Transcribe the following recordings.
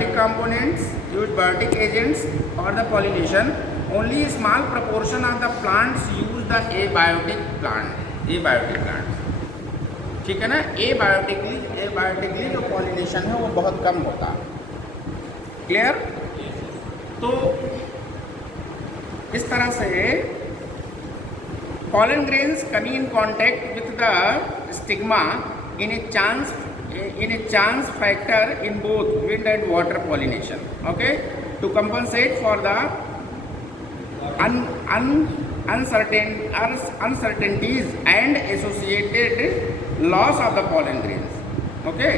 biotic components, use biotic agents for the pollination. Only a small proportion of the plants use the abiotic plant. ठीक है ना। एबायोटिकली जो pollination है वो बहुत कम होता है। क्लियर? तो इस तरह से pollen grains coming in contact with the stigma in a chance factor in both wind and water pollination. Okay, to compensate for the uncertainties and associated loss of the pollen grains. Okay.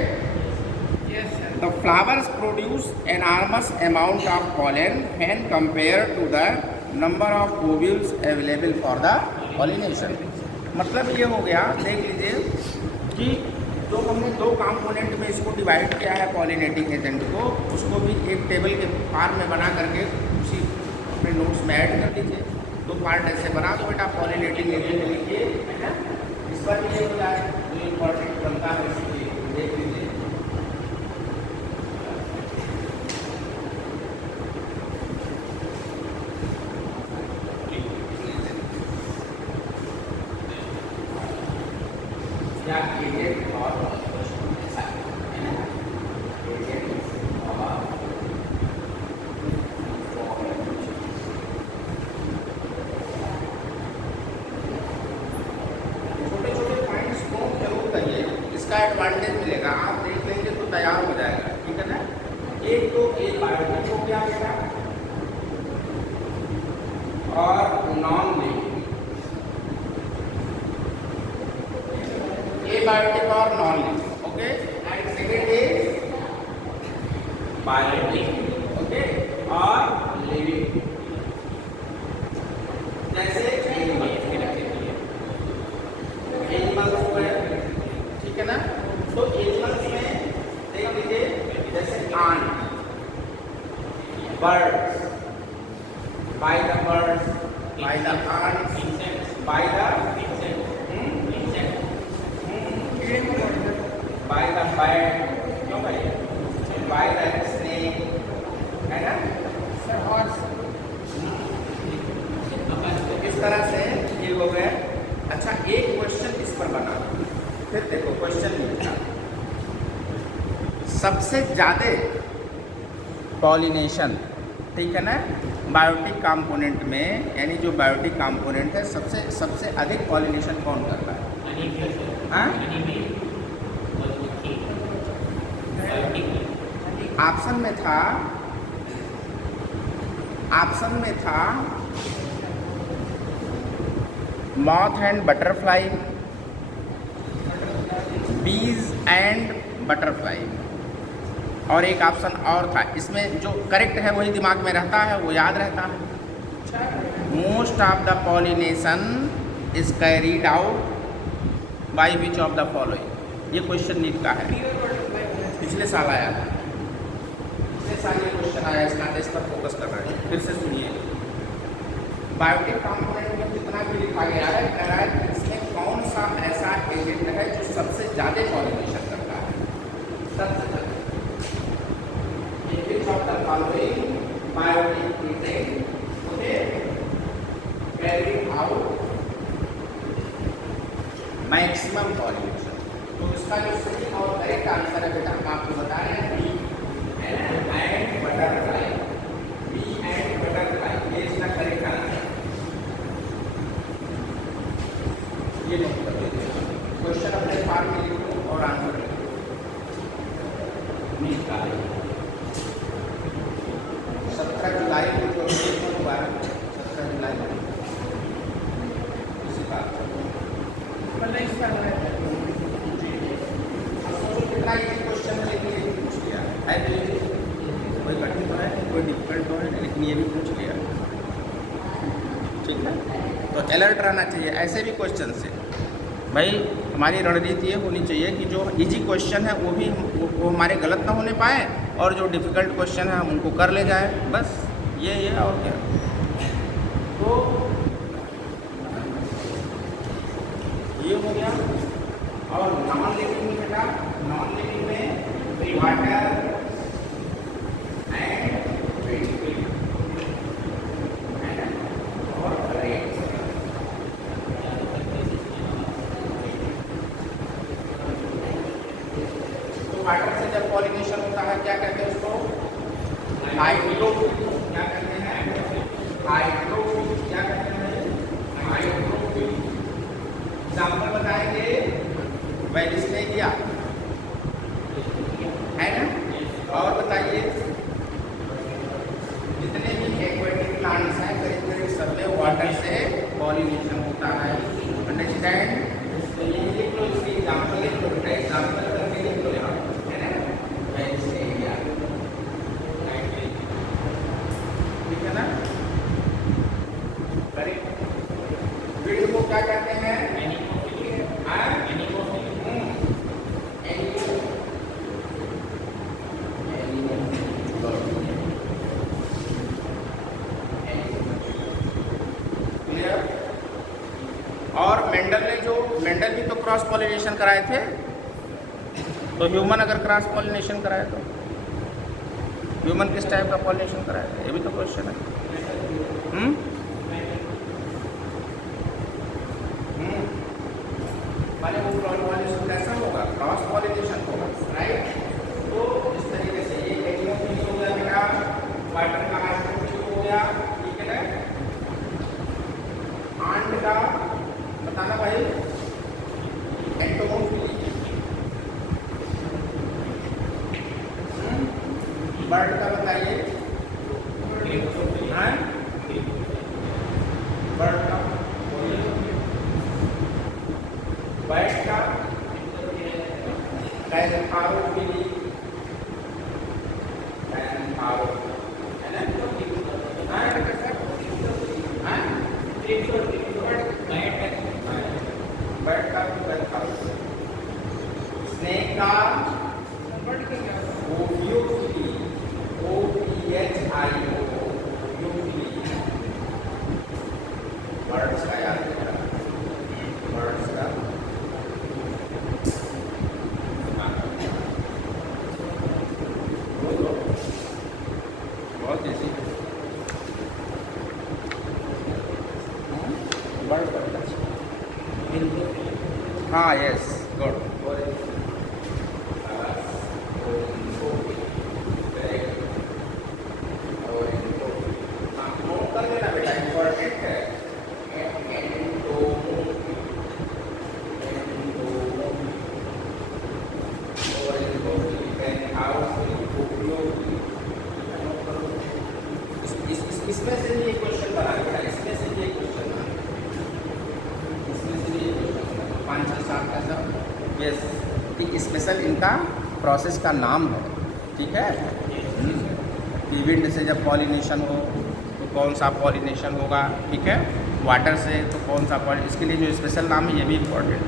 Yes, sir. The flowers produce enormous amount of pollen when compared to the number of ovules available for the pollination. मतलब ये हो गया, देख लीजिए कि जो हमने दो कंपोनेंट में इसको डिवाइड किया है पॉलिनेटिंग एजेंट को, उसको भी एक टेबल के फॉर्म में बना करके उसी अपने नोट्स में ऐड कर दीजिए। दो पार्ट ऐसे बना दो बेटा, पॉलिनेटिंग एजेंट लिखिए, इस पर ये हो जाए जो इम्पोर्टेंट बनता है इसलिए देख लीजिए। एडवांटेज मिलेगा, आप देख लेंगे तो तैयार हो जाएगा। ठीक है ना। एक तो एक बायोटिक हो गया बेटा और नॉन लिविंग, ए बायोटिक और non living. Okay, and second is biotic. Okay, और लिविंग जैसे एनिमल्स को है। ठीक है ना। तो एनिमल्स में देख लीजिए जैसे ant, birds, by the birds, by the ants, by the by the bat, क्यों भाई, by the snake, है ना सर। हॉर्स, इस तरह से ये हो गए। अच्छा, एक क्वेश्चन इस पर बना, फिर देखो क्वेश्चन मिलता, सबसे ज़्यादा पॉलिनेशन, ठीक है ना, बायोटिक कंपोनेंट में, यानी जो बायोटिक कंपोनेंट है सबसे अधिक पॉलिनेशन कौन करता है? हाँ, ऑप्शन में था मॉथ एंड बटरफ्लाई, बीज एंड बटरफ्लाई, और एक ऑप्शन और था। इसमें जो करेक्ट है वही दिमाग में रहता है, वो याद रहता है। Most of the pollination is carried out by which of the following. ये क्वेश्चन नीट का है, पिछले साल आया था, पिछले साल ये क्वेश्चन आया, इस पर फोकस कर रहा है। फिर से सुनिए, बायोटिक कंपोनेंट में जितना भी लिखा गया है, कह रहा है इसमें कौन सा ऐसा एजेंट है जो सबसे ज़्यादा पॉलिनेशन करता है, सबसे ज़्यादा। Which of the following biotic agent, okay, carry out maximum pollination? तो इसका जो सही और करेक्ट आंसर है बेटा, हम आपको बता रहे हैं, bee and butterfly. Bee and butterfly, ये इसका करेक्ट आंसर। ये नोट कर लीजिए, क्वेश्चन अपने फॉर्म में लिखो और आंसर लिखो। निकालिए 17 जुलाई को जो पेपर हुआ है, 17 जुलाई को इसी बात कितना ये क्वेश्चन है, लेकिन ये भी पूछ लिया है। कोई कठिन तो है, कोई डिफिकल्ट तो है, लेकिन ये भी पूछ लिया। ठीक है, तो अलर्ट रहना चाहिए ऐसे भी क्वेश्चन से। भाई हमारी रणनीति ये होनी चाहिए कि जो इजी क्वेश्चन है वो हमारे गलत ना होने पाए, और जो डिफ़िकल्ट क्वेश्चन है हम उनको कर ले जाए, बस ये और क्या। तो ये हो गया। और नॉन लिविंग में बेटा, नॉन लिविंग में वाटर, क्या कहते हैं उसको? हाइड्रोफिल। क्या कहते हैं? हाइड्रोफिल। क्या कहते हैं? हाइड्रोफिल। एग्जाम्पल बताएंगे? वेलिस ने दिया है ना? और बताइए, जितने भी एक्वेटिक प्लांट्स हैं करीब करीब सब में वाटर से पॉलिनेशन होता है। अंडरस्टैंड? तो ये लिख लो, इसकी एग्जाम्पल लिख लो, एग्जाम्पल करके लिख लो यहाँ, है ना? वेलिस ने दिया, ठीक है ना? करेक्ट। वीड को क्या कहते हैं? और मेंडल भी तो क्रॉस पॉलिनेशन कराए थे, तो ह्यूमन अगर क्रॉस पॉलिनेशन कराए तो ह्यूमन किस टाइप का पॉलिनेशन कराए? ये भी तो क्वेश्चन है। माने वो पॉलिनेशन कैसा होगा? क्रॉस पॉलिनेशन होगा, राइट? तो इस तरीके से ये एनिमोफिली हो गया बेटा, वाटर का हाइड्रोफिल हो गया, ठीक है ना? आंट का बताना भाई, एंटोमोफिली। बर्ड का बताइए, हाँ? बर्ड का, बैट का कैंथारोफिली, है ना? हाँ बैट का कैंथारोफिली। स्नेक का ओफियोफिली, OPHIO, ओफियोफिली। बर्ड्स का याद रखना, बर्ड्स का बहुत इजी, बर्ड बर्ड। हाँ, यस, गुड। कर देना बेटा, इंपॉर्टेंट है। इसमें से ये क्वेश्चन बना बेटा, इसमें से ये क्वेश्चन बना, इसमें से ये क्वेश्चन 5 6 7 का सब, यस। ठीक, स्पेशल इनका प्रोसेस का नाम है, ठीक है? विंड से जब पॉलिनेशन हो तो कौन सा पॉलिनेशन होगा, ठीक है? वाटर से तो कौन सा पॉलिनेशन, इसके लिए जो स्पेशल नाम है ये भी इम्पोर्टेंट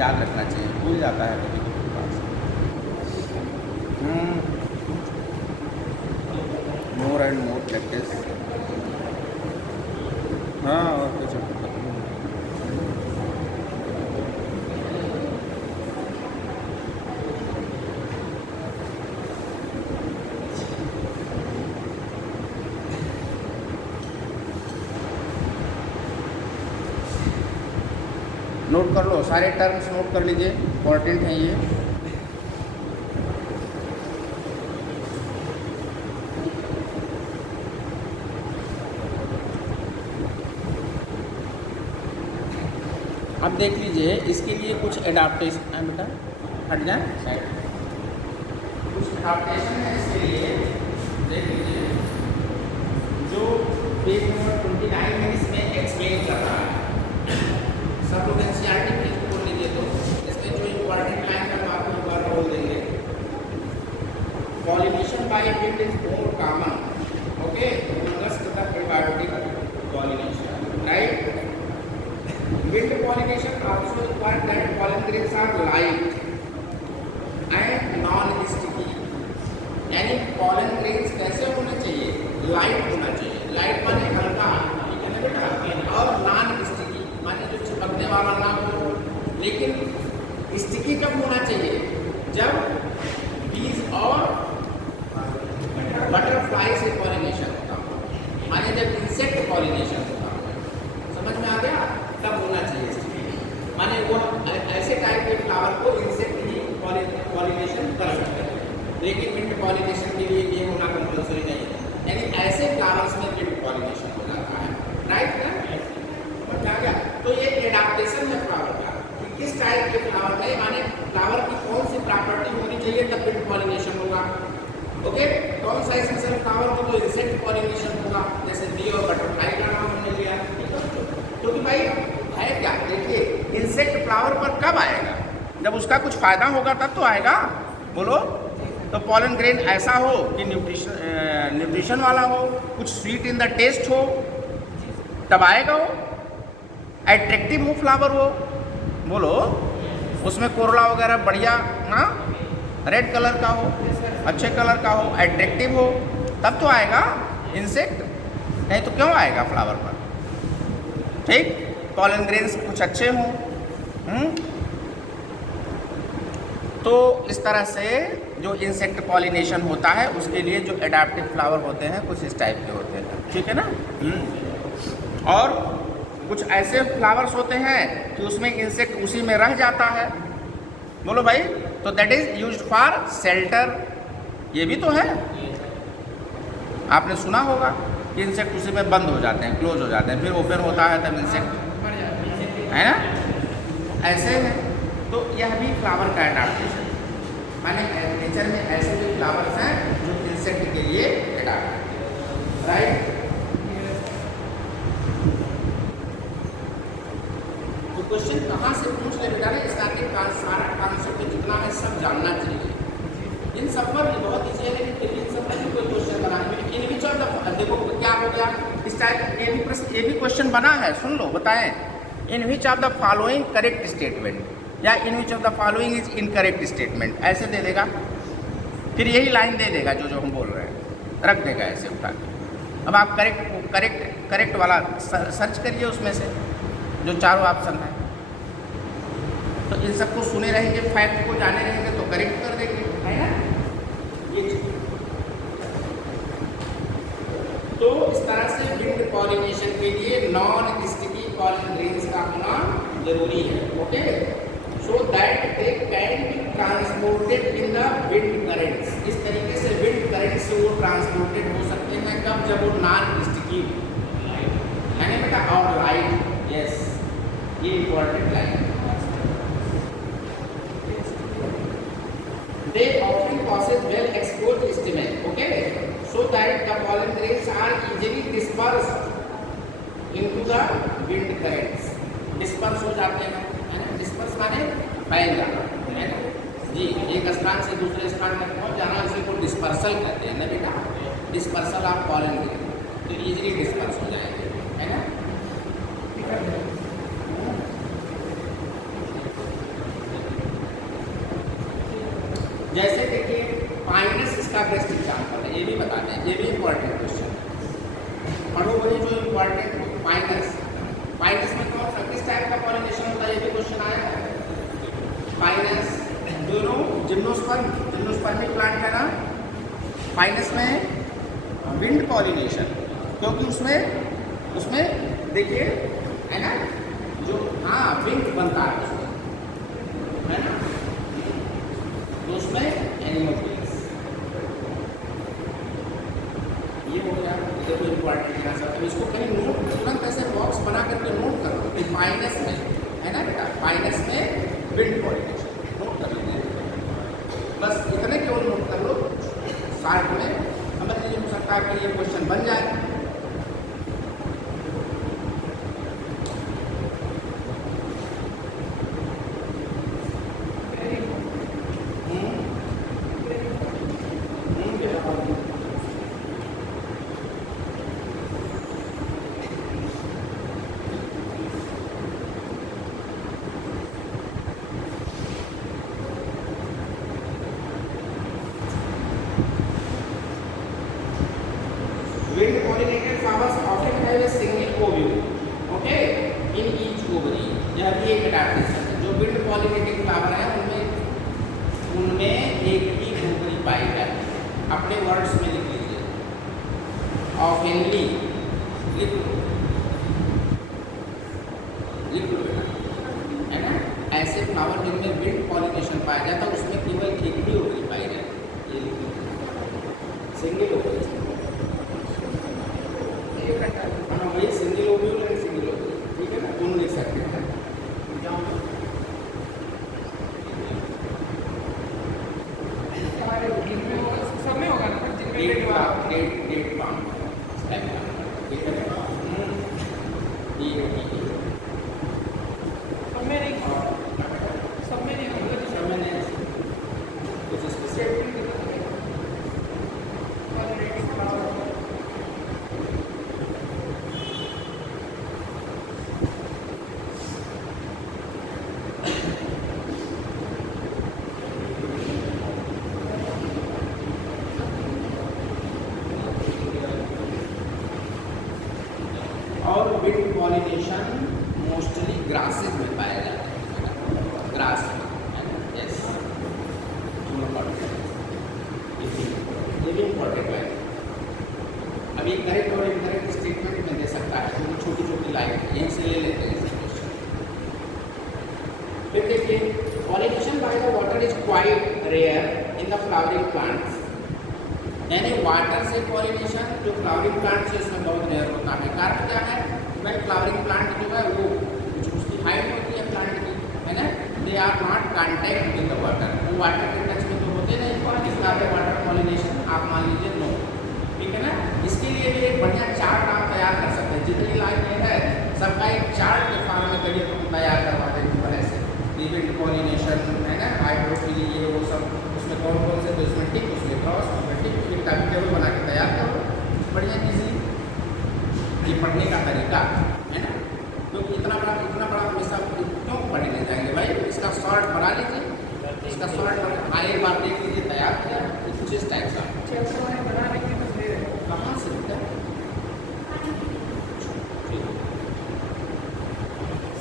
याद रखना चाहिए, भूल जाता है कभी कभी पास। More and more practice. हाँ, और कुछ नोट कर लो, सारे टर्म्स नोट कर लीजिए, इम्पोर्टेंट हैं ये। अब देख लीजिए, इसके लिए कुछ एडाप्टेशन है बेटा, हट जाए साइड, कुछ एडाप्टेशन है इसके लिए। देख लीजिए, जो पेज नंबर 29 में इसमें एक्सप्लेन कर रहा है। सब लोग एनसीईआरटी पेज खोल लीजिए, तो इसमें जो इम्पोर्टेंट लाइन का आपको एक बार बोल देंगे। Pollination by wind is more common, okay, fungus तथा prebiotic pollination, right? Wind pollination also requires that pollen grains are light and non-sticky. यानी pollen grains कैसे होने चाहिए? लाइट होना चाहिए। लाइट माने हल्का, ठीक है ना बेटा? और non-sticky माने जो चिपकने वाला ना हो। लेकिन sticky कब होना चाहिए? जब bees और butterfly से pollination होता हो, माने जब insect pollination होता हो। समझ में आ गया? तब होना चाहिए। माने वो ऐसे टाइप के फ्लावर को इंसेक्ट ही पॉलिनेशन कर सकते हैं, लेकिन विंड पॉलिनेशन के लिए ये होना कंपल्सरी नहीं है, यानी ऐसे फ्लावर्स में विंड पॉलिनेशन हो जाता है, राइट ना? समझ आ गया? तो ये एडाप्टेशन है फ्लावर का कि किस टाइप के फ्लावर में, माने फ्लावर की कौन सी प्रॉपर्टी होनी चाहिए तब विंड पॉलिनेशन होगा। ओके, कौन सा स्पेशल फ्लावर हो तो इंसेक्ट पॉलिनेशन होगा, जैसे बी और बटरफ्लाई का नाम हमने लिया। क्योंकि भाई है क्या, देखिए इंसेक्ट फ्लावर पर कब आएगा, जब उसका कुछ फायदा होगा तब तो आएगा, बोलो। तो पॉलन ग्रेन ऐसा हो कि न्यूट्रिशन वाला हो, कुछ स्वीट इन द टेस्ट हो, तब आएगा वो। एट्रैक्टिव हो फ्लावर वो, बोलो, उसमें कोरला वगैरह बढ़िया, हाँ, रेड कलर का हो, अच्छे कलर का हो, एट्रैक्टिव हो, तब तो आएगा इंसेक्ट, नहीं तो क्यों आएगा फ्लावर पर। ठीक, पॉलन ग्रेन्स कुछ अच्छे हों। तो इस तरह से जो इंसेक्ट पॉलिनेशन होता है उसके लिए जो एडाप्टिव फ्लावर होते हैं कुछ इस टाइप के होते हैं, ठीक है ना। और कुछ ऐसे फ्लावर्स होते हैं कि उसमें इंसेक्ट उसी में रह जाता है, बोलो भाई, तो that is used for shelter. ये भी तो है, आपने सुना होगा कि इंसेक्ट उसी में बंद हो जाते हैं, क्लोज हो जाते हैं, फिर ओपन होता है तब इंसेक्ट, है ना, ऐसे है। तो यह भी फ्लावर का एडाप्टेशन, माने नेचर में ऐसे भी फ्लावर्स हैं जो इंसेक्ट के लिए एडाप्ट, राइट। तो क्वेश्चन कहाँ से पूछ ले बेटा, स्टार्टिंग का सारा कॉन्सेप्ट जितना है सब जानना चाहिए। इन सब पर भी बहुत ईजी है, लेकिन इन सब पर भी कोई क्वेश्चन बना है, इन विच ऑफ द, देखो क्या हो गया इस टाइप, ये भी क्वेश्चन बना है, सुन लो, बताएं। In which of the following correct statement, या in which of the following is incorrect statement, ऐसे दे देगा, फिर यही लाइन दे देगा जो हम बोल रहे हैं, रख देगा ऐसे उठा के। अब आप करेक्ट वाला सर्च करिए उसमें से जो चारों ऑप्शन है, तो इन सबको सुने रहेंगे, फैक्ट को जाने रहेंगे तो करेक्ट कर देंगे, है ना ये चीज। तो इस तरह से विंड पॉलिनेशन के लिए नॉन स्टिकी पॉलन ग्रेन्स का होना जरूरी है, okay, so that they can be transported in the wind currents. इस तरीके से विंड करंट से वो ट्रांसपोर्टेड हो सकते हैं, कब, जब वो नॉन स्टिकी है ना बेटा, और लाइट, यस, ये important line. They often possess well exposed stamens, okay, so that the pollen grains are easily dispersed into the wind currents. Disperse हो जाते हैं, है ना, disperse माने फैल जाना, है ना जी, एक स्थान से दूसरे स्थान तक पहुंच जाना, इसे को डिस्पर्सल कहते हैं ना बेटा, डिस्पर्सल ऑफ pollen grain, तो इजीली डिस्पर्स हो जाएंगे, है ना। जैसे देखिए पाइनस इसका बेस्ट एग्जाम्पल है, ये भी बताते हैं, ये भी इम्पोर्टेंट क्वेश्चन पढ़ो, वही जो इम्पोर्टेंट पाइनस में कौन सा किस टाइप का पॉलिनेशन होता है, ये भी क्वेश्चन आया है। पाइनस दोनों जिम्नोस्पर्मिक प्लांट है ना, पाइनस में विंड पॉलिनेशन, क्योंकि उसमें देखिए, है ना, जो हाँ विंड बनता है उसमें, है ना, तो उसमें एनिमोफिल्स, ये हो गया, देखो इम्पोर्टेंट है सब। इसको कहीं नोट, तुरंत ऐसे बॉक्स बना करके नोट कर लो, पाइनस में, है ना बेटा, पाइनस में विंड पॉलिनेशन नोट कर लीजिए, बस इतने केवल नोट कर लो, शार्ट में समझ लीजिए, हो सकता है कि ये क्वेश्चन बन जाए। Wind pollinated flowers often have a single ovule, okay, in each ovary. यह भी एक एडाप्टेशन है, जो विंड पॉलिनेटिंग फ्लावर है उनमें एक ही ओवरी पाई जाती है। अपने वर्ड्स में लिख लीजिए, ऑफनली लिख लो बेटा, है ना, ऐसे फ्लावर जिनमें विंड पॉलिनेशन पाया जाता है उसमें केवल एक ही ओवरी पाई जाती है, ये लिख लो। सिंगल ओव्यूल, ये घंटा हाँ वही single ovule and single ovule, ठीक है ना, दोनों लिख सकते हैं। हमारे दिन में होगा, सब में होगा ना, पर दिन में डेट हुआ डेट पाम ठीक है, सब में नहीं, सब में नहीं होगा, तो सब में नहीं कुछ स्पेसिफिक और विंड पॉलिनेशन मोस्टली ग्रासेस में पाया जाता है, ग्रास यस, ये भी इम्पोर्टेंट है। अभी करेक्ट और इनकरेक्ट स्टेटमेंट में दे सकता है, तो छोटी छोटी लाइन यहीं से ले लेते हैं इस क्वेश्चन। फिर देखिए, pollination by the water is quite rare in the flowering plants, यानी वाटर से पॉलिनेशन जो फ्लावरिंग प्लांट है उसमें बहुत रेयर होता है। कारण क्या है, भाई फ्लावरिंग प्लांट जो है वो जो उसकी हाइट होती है प्लांट की, है ना, they are not contact with the water, वो वाटर के टच में तो होते नहीं, इसलिए वाटर पॉलिनेशन आप मान लीजिए नो, ठीक है ना। इसके लिए भी एक बढ़िया चार्ट आप तैयार कर सकते हैं, जितनी लाइन है सबका एक चार्ट के फॉर्म में करिए तो तैयार करवा देंगे पहले से, विंड पॉलिनेशन है ना, हाइड्रोफिली ये वो सब, उसमें कौन कौन से, तो इसमें टिक, उसमें क्रॉस, उसमें टिक, फिर टाइम टेबल बना के तैयार करो, बढ़िया इजी ये पढ़ने का तरीका है ना। क्योंकि इतना बड़ा हमेशा क्यों पढ़ने ले जाएंगे भाई, इसका शॉर्ट बना लीजिए, इसका शॉर्ट बना एक बार देख लीजिए, तैयार किया कुछ इस टाइप का, बना रखी तो दे रहे कहाँ से होता है।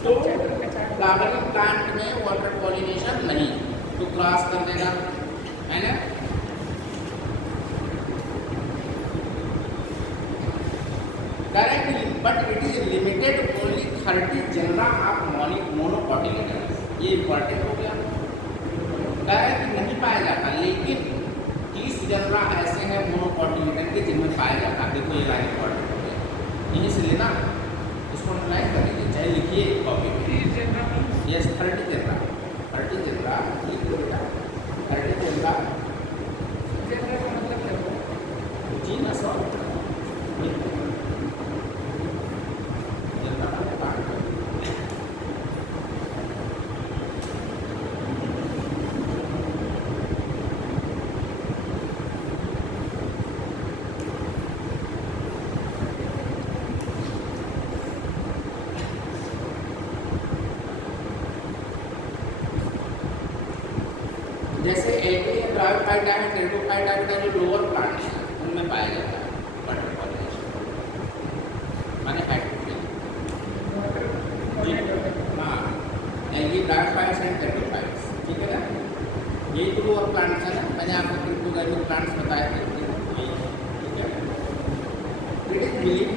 तो फ्लावरिंग प्लांट में वाटर पॉलिनेशन नहीं, तो क्रॉस कर देगा, है ना। Correctly, but it is limited only 30 genera of monocotyledons, ये इम्पोर्टेंट हो गया। करेक्ट नहीं पाया जाता, लेकिन 30 जनरा ऐसे हैं मोनोकोटिलेडन के जिनमें पाया जाता है। देखो ये लाइन इम्पोर्टेंट हो गया, यहीं से लेना, इसको अंडरलाइन कर लीजिए, चाहे लिखिए कॉपी में, यस 30 जनरा, 30 जनरा लिख लो बेटा, 30 जनरा का मतलब क्या होगा? जी ना सौ जैसे एटी ब्रायोफाइटा है, टेरिडोफाइटा का जो लोअर प्लांट्स हैं उनमें पाया जाता है वाटर पॉलिनेशन, माने हाइड्रोफिल, हाँ ये ब्रायोफाइट्स एंड टेरिडोफाइट्स, ठीक है ना। यही तो लोअर प्लांट्स है ना, मैंने आपको क्रिप्टोगाइनिक प्लांट्स बताए थे, ठीक है। It is believed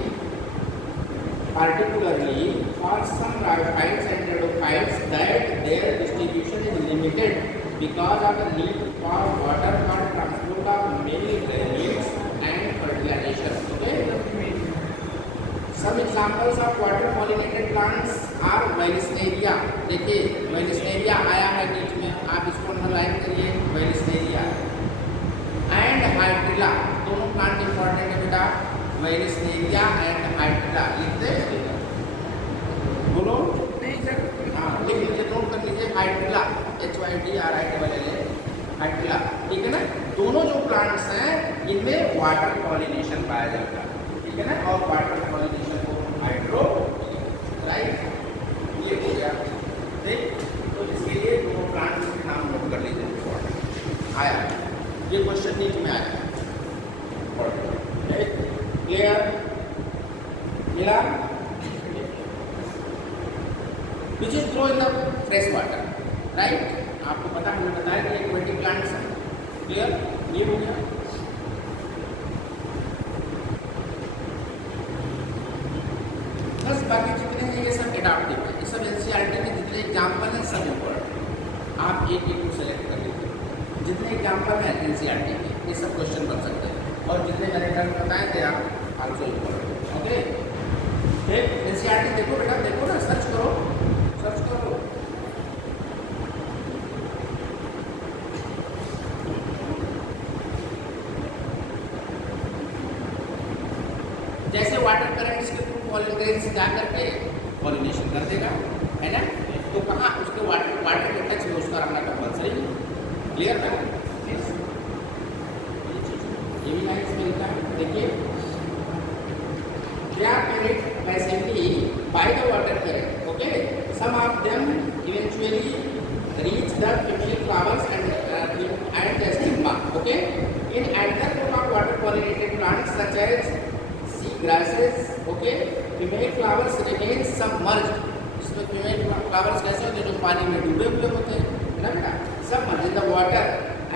particularly for some bryophytes and pteridophytes that their distribution is limited because of the need for water for transport of many gametes and fertilization. Okay. Some examples of water pollinated plants are Vallisneria. देखिए Vallisneria आया है बीच में, आप इसको underline करिए, Vallisneria and Hydrilla, दोनों plant important है बेटा, Vallisneria and Hydrilla लिखते हैं, बोलो नहीं सर, हाँ लिख लीजिए, नोट कर लीजिए, Hydrilla HYDRILLA Hydrilla, ठीक है ना। दोनों जो प्लांट्स हैं इनमें वाटर पॉलिनेशन पाया जाता है, ठीक है ना, और वाटर पॉलिनेशन को हाइड्रो, राइट, ये हो गया ठीक। तो इसके लिए दोनों प्लांट्स के नाम नोट कर लीजिए, आया ये क्वेश्चन नीट में आया, क्लियर मिला। Which is grow in the fresh water, right, आपको पता, हमने बताया कि एक्वेटिक प्लांट्स हैं, क्लियर, ये हो गया। बस बाकी जितने हैं ये सब एडाप्टिव है, ये सब एनसीईआरटी में जितने एग्जाम्पल हैं सब इम्पोर्टेंट, आप एक एक को सेलेक्ट कर लीजिए, जितने एग्जाम्पल हैं एनसीईआरटी के ये सब क्वेश्चन बन सकते हैं। और जितने मैंने टर्म बताए थे आप आल्सो इम्पोर्टेंट। ओके, ठीक, एनसीईआरटी देखो बेटा, देखो ना, सर्च करो, सर्च करो। जैसे वाटर करंट्स के थ्रू पॉलन ग्रेन्स जा करके पॉलिनेशन कर देगा, है ना। तो कहाँ उसके वाटर के टच में उसका रहना कंपल्सरी है। क्लियर था? ये भी लाइन इसमें लिखा है, देखिए, they are carried passively by the water current. Okay, some of them eventually reach the female flowers and the stigma. Okay, in another group of water pollinated plants such as sea grasses, okay, female flowers remain submerged. इसमें female flowers कैसे होते हैं, जो पानी में डूबे हुए होते हैं, है ना बेटा, submerged in the water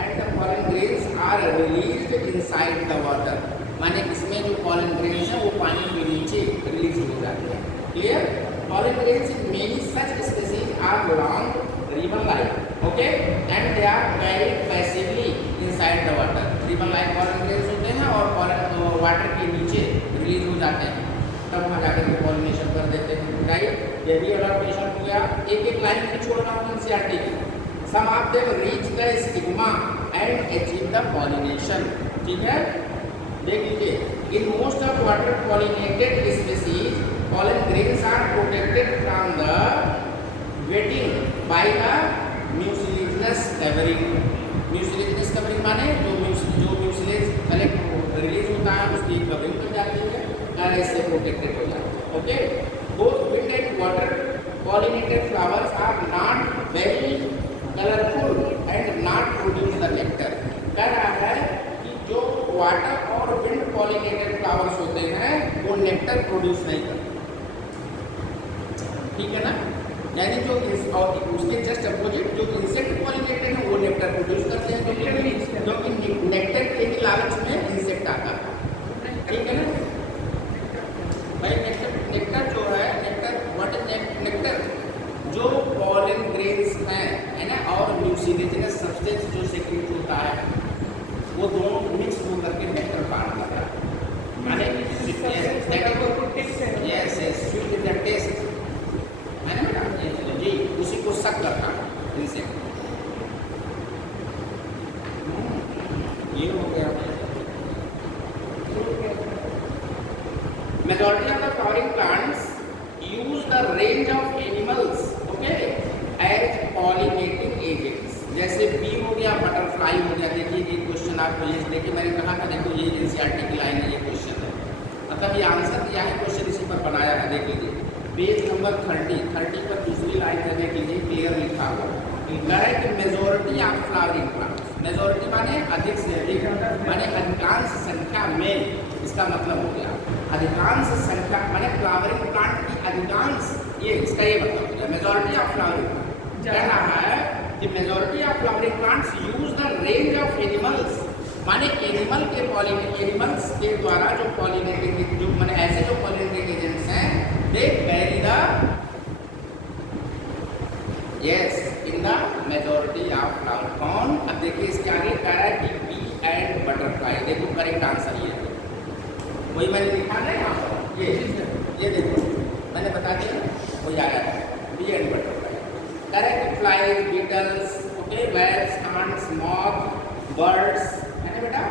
and the pollen grains are released inside the water. माने इसमें जो pollen grains है वो पानी के नीचे रिलीज हो जाते हैं। Clear? Pollen grains in many such species are long ribbon-like, okay, and they are carried passively inside the water. Ribbon-like pollen grains होते हैं और pollen वाटर के नीचे रिलीज हो जाते हैं, तब वहाँ जाकर के पॉलिनेशन कर देते हैं। राइट, ये भी एडॉप्टेशन हो गया। एक एक लाइन नहीं छोड़ना होगा एनसीईआरटी की। Some of them reach the stigma and achieve the pollination. ठीक है, देख लीजिए, in most of water pollinated species pollen grains are protected from the wetting by the mucilaginous covering. mucilaginous covering माने जो म्यूसिलेज कलेक्ट रिलीज होता है उसकी covering बन जाती है और इससे प्रोटेक्टेड हो जाता है। Okay, both wind and water pollinated flowers are not very colorful and not produce the nectar. कह रहा है कि जो वाटर और विंड पॉलिनेटेड फ्लावर्स होते हैं वो नेक्टर प्रोड्यूस नहीं करते, ठीक है ना। यानी जो और उसके जस्ट अपोजिट जो इंसेक्ट पॉलिनेटेड है वो नेक्टर प्रोड्यूस करते हैं, क्योंकि नेक्टर के ही लालच में इंसेक्ट आता है, ठीक है ना भाई। नेक्टर जो है, नेक्टर व्हाट इज नेक्टर, जो पॉलन ग्रेन्स हैं, है ना, और म्यूसिलेजिनस सब्सटेंस जो सेक्रेट होता है वो दोनों मिक्स हो करके नेक्टर फॉर्म करता है। माने yes yes sweet with the taste, है ना जी, उसी को सक करता है इंसेक्ट। ये हो गया। Majority of the flowering plants use the range of animals, okay, as pollinating agents. जैसे बी हो गया, बटरफ्लाई हो गया। देखिए ये क्वेश्चन आपको ये देखिए, मैंने कहा था देखो ये एनसीईआरटी की लाइन है, ये क्वेश्चन है, मतलब ये आंसर दिया है, क्वेश्चन इसी पर बनाया है। देख लीजिए पेज नंबर 30 पर दूसरी लाइन में देख लीजिए, क्लियर लिखा हुआ है कि majority of flowering plants, majority माने अधिक से अधिक, माने अधिकांश संख्या में, इसका मतलब हो गया अधिकांश संख्या, माने फ्लावरिंग प्लांट की अधिकांश, ये इसका ये मतलब हो गया मेजोरिटी ऑफ फ्लावरिंग प्लांट। कह रहा है कि majority of flowering plants use the range of animals, माने एनिमल्स के द्वारा जो पॉलिनेटिंग, जो माने ऐसे जो पॉलिनेटिंग एजेंट्स हैं, they carry the yes in the majority of flower. कौन? अब देखिए इसके आगे कह रहा है कि बी एंड बटरफ्लाई। देखो करेक्ट आंसर ये है, वही मैंने लिखा ना यहाँ पर, ये देखो मैंने बता दिया, वही आ गया bee and butterfly. Correct, flies, beetles, okay, वेल्स, ants, मॉथ, बर्ड्स, है ना बेटा,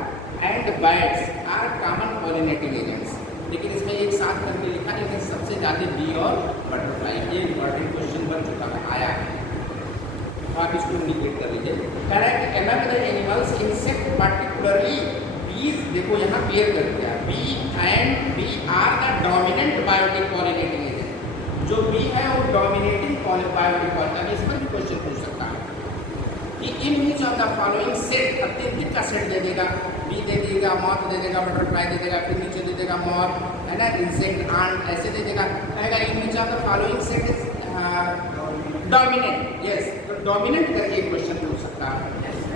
and bats are common pollinating agents. लेकिन इसमें एक साथ करके लिखा, लेकिन सबसे ज़्यादा बी और बटरफ्लाई। ये इंपॉर्टेंट क्वेश्चन बन चुका है, आया है, तो आप इसको इंडिकेट कर लीजिए। Correct, among the animals insect particularly bees, देखो यहाँ पेयर कर दिया, bee and bee are the dominant biotic pollinating agent. जो बी है वो डोमिनेटिंग बायोटिक पॉलिनेटिंग, इसमें भी क्वेश्चन पूछ सकता है कि in which of the following set, अत्यधिक का सेट दे देगा, बी दे देगा, मॉथ दे देगा, बटरफ्लाई दे देगा, फिर नीचे दे देगा मॉथ, है ना, इंसेक्ट, आंट, ऐसे दे देगा, कहेगा in which of the following set is dominant. Yes, तो डोमिनेंट करके क्वेश्चन पूछ सकता है,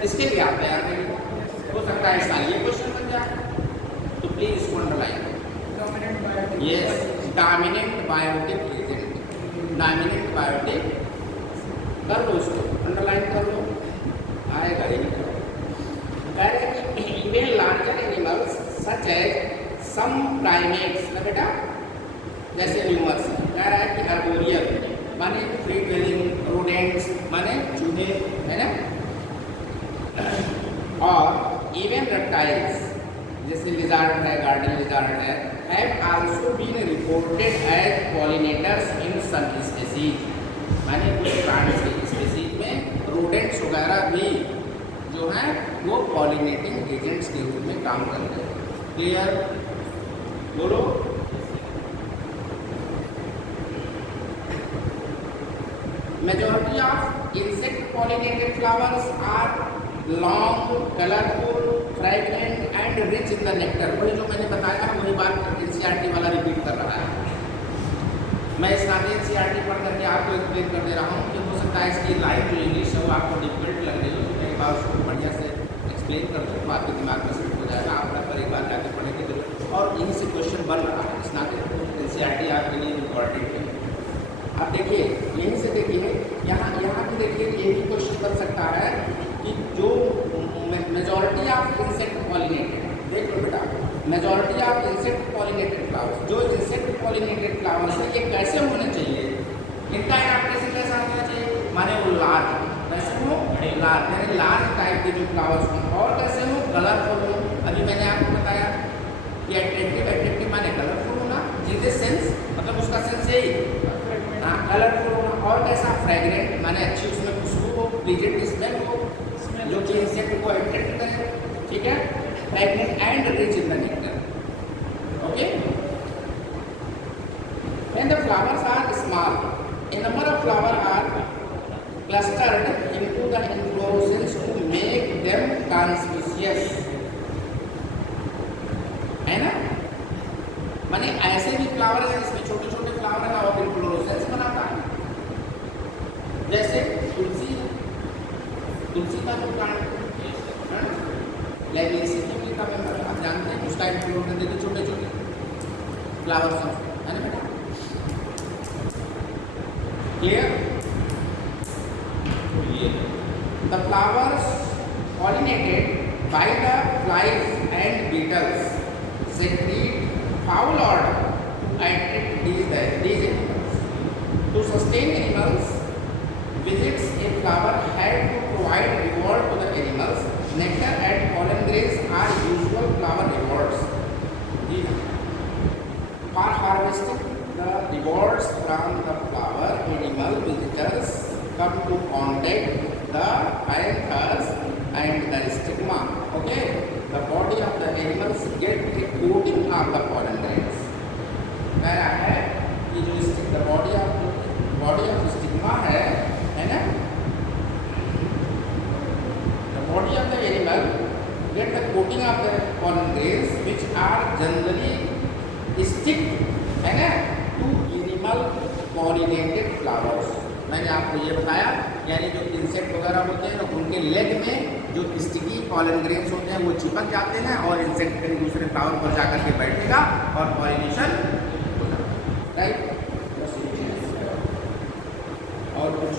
इसके लिए आप तैयार करिए, हो सकता है ऐसा ये क्वेश्चन बन जाए, तो प्लीज इसको अंडरलाइन करो। Yes, dominant biotic agent, dominant biotic, कर लो इसको अंडरलाइन कर लो, आएगा ही। कह रहे हैं कि even larger animals some primates ना बेटा, जैसे ल्यूमर्स कह रहा है कि अर्बोरियल माने फ्री ड्वेलिंग रोडेंट्स माने चूहे है ना, और इवन रेप्टाइल्स जैसे लिजार्ड है, गार्डन लिजार्ड है, have also been reported as pollinators in some species, माने कुछ प्लांट्स की स्पीसीज में रोडेंट्स वगैरह भी जो हैं वो पॉलिनेटिंग एजेंट्स के रूप में काम करते हैं। क्लियर? बोलो। Majority of insect pollinated flowers are long, colourful, fragrant and rich in the nectar. वही जो मैंने बताया है वही बात एनसीईआरटी वाला रिपीट कर रहा है। मैं इस नाते एनसीईआरटी पढ़ करके आपको एक्सप्लेन कर दे रहा हूँ कि हो सकता है इसकी लाइव जो इंग्लिश है वो आपको डिफिकल्ट लग रही हो, तो मैं एक बार उसको बढ़िया से एक्सप्लेन कर दूँ तो आपके दिमाग में सेट हो जाएगा। आप पर एक बार जाकर पढ़ने की जरूरत, और इन्हीं से क्वेश्चन बन रहा है इस नाते एनसीईआरटी आपके लिए इम्पॉर्टेंट है। अब देखिए यहीं से देखिए यहाँ भी देखिए ये भी क्वेश्चन बन सकता है कि जो मेजॉरिटी ऑफ इंसेक्ट पॉलिनेटेड, देख लो बेटा, majority of insect pollinated flowers, जो इंसेक्ट पॉलिनेटेड फ्लावर्स है ये कैसे होने चाहिए, इनका एडाप्टेशन कैसा होना चाहिए, माने वो लार्ज, कैसे हो लार्ज, यानी लार्ज टाइप के जो फ्लावर्स हों, और कैसे हो कलरफुल हो। अभी मैंने आपको बताया कि एट्रैक्टिव माने कलरफुल होना, इन दिस सेंस मतलब उसका सेंस यही, हाँ कलरफुल होना, और कैसा फ्रेगनेंट माने अच्छी उसमें खुशबू हो, प्लीजेंट स्मेल हो, जो कि इंसेक्ट को अट्रैक्ट करे, ठीक है, fragrant and rich in the nectar, okay. When the flowers are small, a number of flowers are clustered into the inflorescence to make them conspicuous, है ना, माने ऐसे भी फ्लावर है जिसमें छोटे छोटे फ्लावर है और इन्फ्लोरेसेंस बनाता है, जैसे तुलसी का जो प्लांट है ना, लैवेंसी का मेंबर आप जानते हैं, उसका इन्फ्लोरेसेंस देखिए छोटे छोटे फ्लावर्स है ना बेटा, clear. The flowers pollinated by the flies and beetles secrete foul odor to attract these animals. To sustain animals, visits a flower had to provide reward to the animals. Nectar and pollen grains are usual flower rewards. For harvesting the rewards from the flower, animal visitors come to contact the anthers and the stigma. Okay, the body of the animals get a coating of the pollen grains. कह रहा है कि जो the body of stigma है ना, the body of the animal get the coating of the pollen grains which are generally stick है ना to animal pollinated flowers. मैंने आपको ये बताया, यानी जो इंसेक्ट वगैरह होते हैं ना उनके लेग में जो स्टिकी पॉलन ग्रेन्स होते हैं वो चिपक जाते हैं और इंसेक्ट कहीं दूसरे फ्लावर पर जाकर के बैठेगा और पॉलिनेशन हो जाएगा, राइट। और कुछ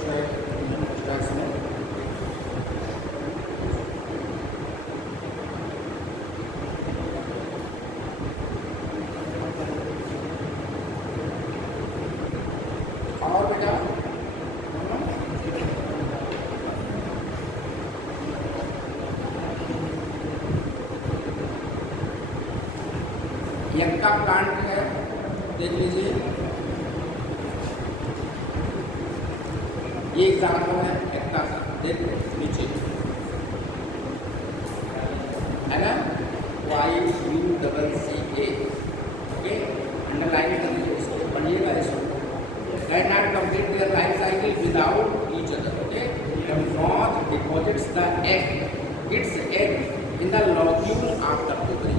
और बेटा यक्का प्लांट है, देख लीजिए, ये एग्जाम्पल है यक्का का, देख नीचे है ना, YUCCA, ओके, अंडरलाइन कर लीजिए इसको, पढ़िएगा इसको। Can not complete their life cycle without each other, okay. The moth deposits the its egg in the lobule of the ovary,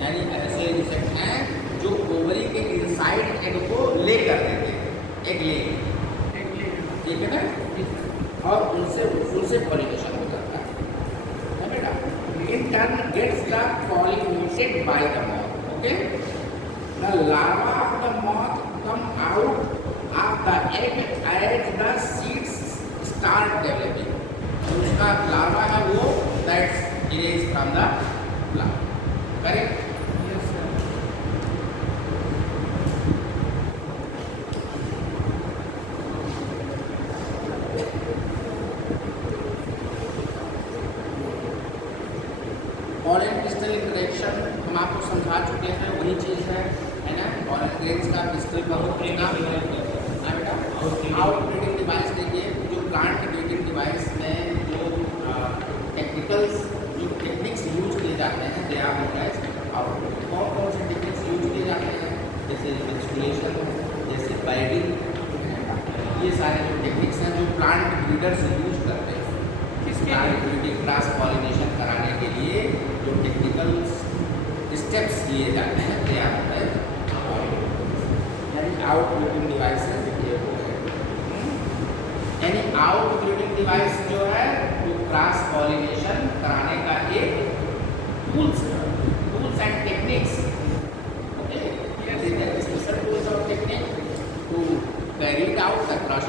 यानी ऐसे इंसेक्ट हैं जो ओवरी के इनसाइड एग को ले कर देते हैं, एग ले, ठीक है ना, और उनसे पॉलिनेशन हो जाता है बेटा। In turn gets the pollinated by the moth, okay. The larva of the moth come out of the egg as the seeds start developing, उसका लार्वा है वो that's erase from the flower, correct. समझा चुके हैं वही चीज़ है ना। Pollen grains का क्रिस्टल बहुत बेटा आउट ब्रीडिंग डिवाइस देखिए, जो प्लांट ब्रीडिंग डिवाइस में जो टेक्निकल्स जो टेक्निक्स यूज किए जाते हैं they are known as out. कौन कौन से टेक्निक्स यूज किए जाते हैं, जैसे इंस्टॉलेशन, जैसे बाइडिंग, ये सारे जो टेक्निक्स हैं जो प्लांट ब्रीडर्स यूज करते हैं किसके क्रॉस पॉलिनेशन कराने के लिए जो टेक्निकल स्टेप्स लिए जाते हैं they are known as out breeding devices. यानी आउट ब्रीडिंग डिवाइस जो है वो क्रॉस पॉलिनेशन कराने का एक tools and techniques, okay, special tools और technique to carry out the cross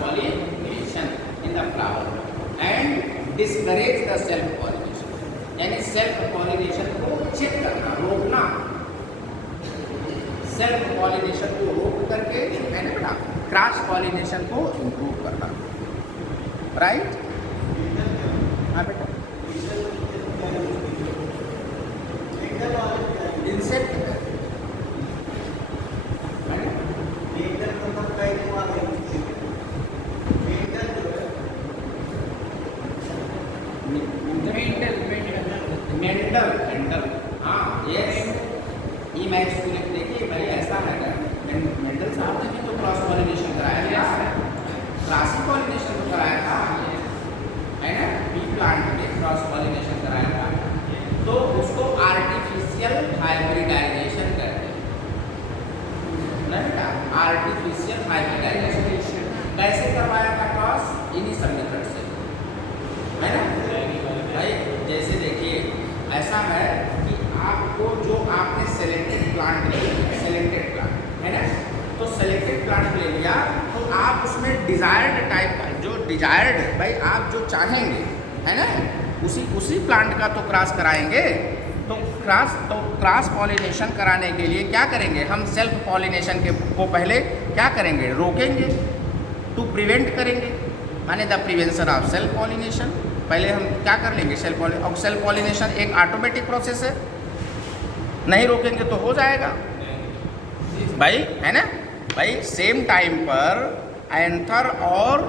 pollination in the flower and discourage the self pollination. यानी self pollination को चेक करना, रोकना, सेल्फ पॉलिनेशन को रोक करके है ना बेटा क्रॉस पॉलिनेशन को इम्प्रूव करना, राइट। हाँ बेटा, इंसेक्ट है मेंटल, हाँ यस, ई मैच देखिए भाई ऐसा है मेंटल साहब ने भी तो क्रॉस पॉलिनेशन कराया था, क्रॉस पॉलिनेशन तो कराया था है ना, बी प्लांट में क्रॉस पॉलिनेशन कराया था, तो उसको आर्टिफिशियल हाइब्रिडाइजेशन कहते हैं ना बेटा, आर्टिफिशियल हाइब्रिडाइजेशन। कैसे करवाया था क्रॉस, इन्हीं सब मेथड से है ना भाई। जैसे देखिए ऐसा है कि आपको जो आपने सेलेक्टेड प्लांट है ना, तो सेलेक्टेड प्लांट ले लिया तो आप उसमें डिजायर्ड टाइप का जो डिजायर्ड भाई आप जो चाहेंगे है ना उसी प्लांट का तो क्रॉस कराएंगे। तो क्रॉस पॉलिनेशन कराने के लिए क्या करेंगे हम, सेल्फ पॉलिनेशन को पहले क्या करेंगे, रोकेंगे, टू प्रिवेंट करेंगे, माने the prevention of self pollination. पहले हम क्या कर लेंगे, सेल्फ पॉलिनेशन एक ऑटोमेटिक प्रोसेस है, नहीं रोकेंगे तो हो जाएगा भाई है ना भाई। सेम टाइम पर एंथर और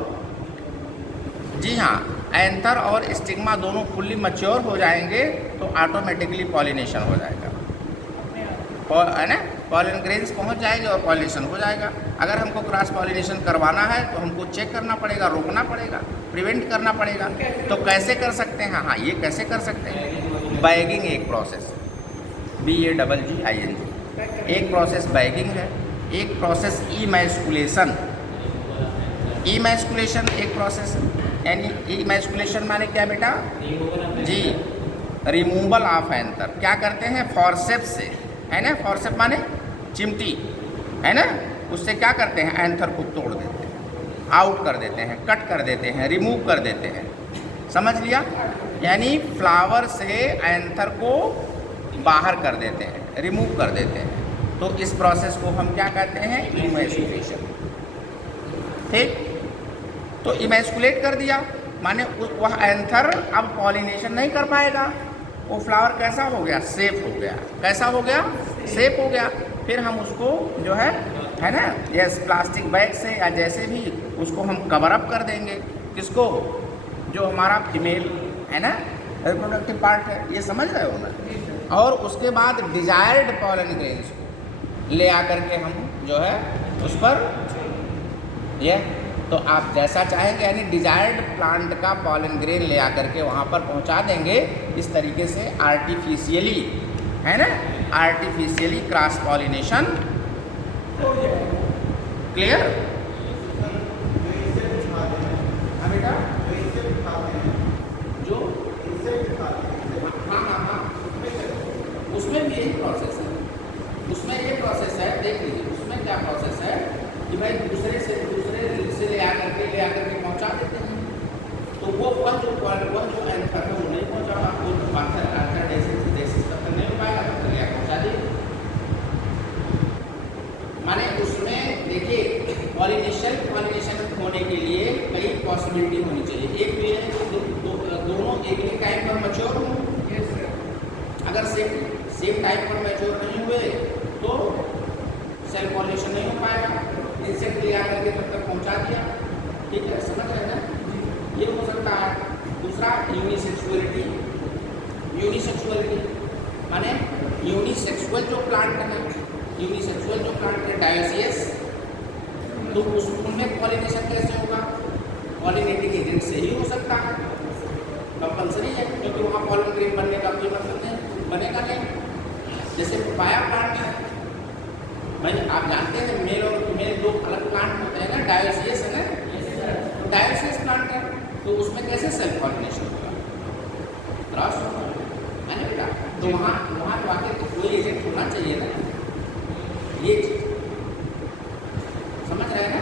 जी हाँ एंथर और स्टिग्मा दोनों फुल्ली मैच्योर हो जाएंगे तो ऑटोमेटिकली पॉलिनेशन हो जाएगा है ना, पॉलन ग्रेन्स पहुंच जाएंगे और पॉलिनेशन हो जाएगा। अगर हमको क्रॉस पॉलिनेशन करवाना है तो हमको चेक करना पड़ेगा, रोकना पड़ेगा, प्रिवेंट करना पड़ेगा। तो कैसे कर सकते हैं, हाँ ये कैसे कर सकते हैं, बैगिंग एक प्रोसेस, BAGGING एक प्रोसेस बैगिंग है, एक प्रोसेस इमैस्कुलेशन एक प्रोसेस है। यानी इमैस्कुलेशन माने क्या बेटा जी, रिमूवल ऑफ एंथर, क्या करते हैं फॉरसेप्स से है ना, फॉरसेप माने चिमटी है ना, उससे क्या करते हैं एंथर को तोड़ देते हैं, आउट कर देते हैं, कट कर देते हैं, रिमूव कर देते हैं, समझ लिया। यानी फ्लावर से एंथर को बाहर कर देते हैं, रिमूव कर देते हैं। तो इस प्रोसेस को हम क्या कहते हैं, इमैस्कुलेशन, ठीक। तो इमैस्कुलेट कर दिया माने वह एंथर अब पॉलिनेशन नहीं कर पाएगा, वो फ्लावर कैसा हो गया, सेफ हो गया, कैसा हो गया, सेफ हो गया। फिर हम उसको जो है ना यस प्लास्टिक बैग से या जैसे भी उसको हम कवर अप कर देंगे, किसको, जो हमारा फीमेल है ना रिप्रोडक्टिव पार्ट है, ये समझ रहे हो ना। और उसके बाद डिजायर्ड पॉलन ग्रेन्स को ले आकर के हम जो है उस पर ये तो आप जैसा चाहेंगे यानी डिजायर्ड प्लांट का पॉलन ग्रेन ले आकर के वहाँ पर पहुँचा देंगे। इस तरीके से आर्टिफिशियली है ना, आर्टिफिशियली क्रॉस पॉलिनेशन, क्लियर। हाँ बेटा, जो हाँ उसमें भी यही प्रोसेस है, उसमें ये प्रोसेस है, देख लीजिए उसमें क्या प्रोसेस है कि भाई दूसरे से ले आकर के पहुंचा देते हैं। तो वह जो एंथर है वो नहीं पहुंचा, वो एंथर जैसे तब तक नहीं हो पाएगा, तब तक ले पहुंचा देंगे। माने उसमें देखिए पॉलिनेशन होने के लिए कई पॉसिबिलिटी होनी चाहिए। एक तो ये है कि दोनों एक ही टाइम पर मैच्योर हों, अगर सेम टाइम पर मैच्योर नहीं हुए तो सेल पॉलिनेशन नहीं हो पाएगा। इंसेक्ट ले आकर के तब तक पहुंचा दिया, ठीक है, समझ रहे हैं ना। ये हो सकता है। दूसरा यूनिसेक्सुअलिटी। यूनिसेक्सुअलिटी माने यूनिसेक्सुअल जो प्लांट है, यूनिसेक्सुअल जो प्लांट है डायोसियस, तो उसमें पॉलिनेशन कैसे होगा? पॉलिनेटिंग एजेंट से ही हो सकता है, कंपल्सरी है, क्योंकि वहाँ पॉलिन ग्रेन बनने का कोई मतलब नहीं, बनेगा नहीं। जैसे पपाया प्लांट है भाई, आप जानते हैं मेल और फीमेल दो अलग प्लांट होते हैं ना, डायोसियस है ना, तो डायोसियस प्लांट है तो उसमें कैसे सेल्फ पॉलिनेशन होगा? क्रॉस होगा, है ना बेटा। तो वहाँ तो आके तो कोई एजेंट होना चाहिए ना, ये चीज समझ रहे हैं ना।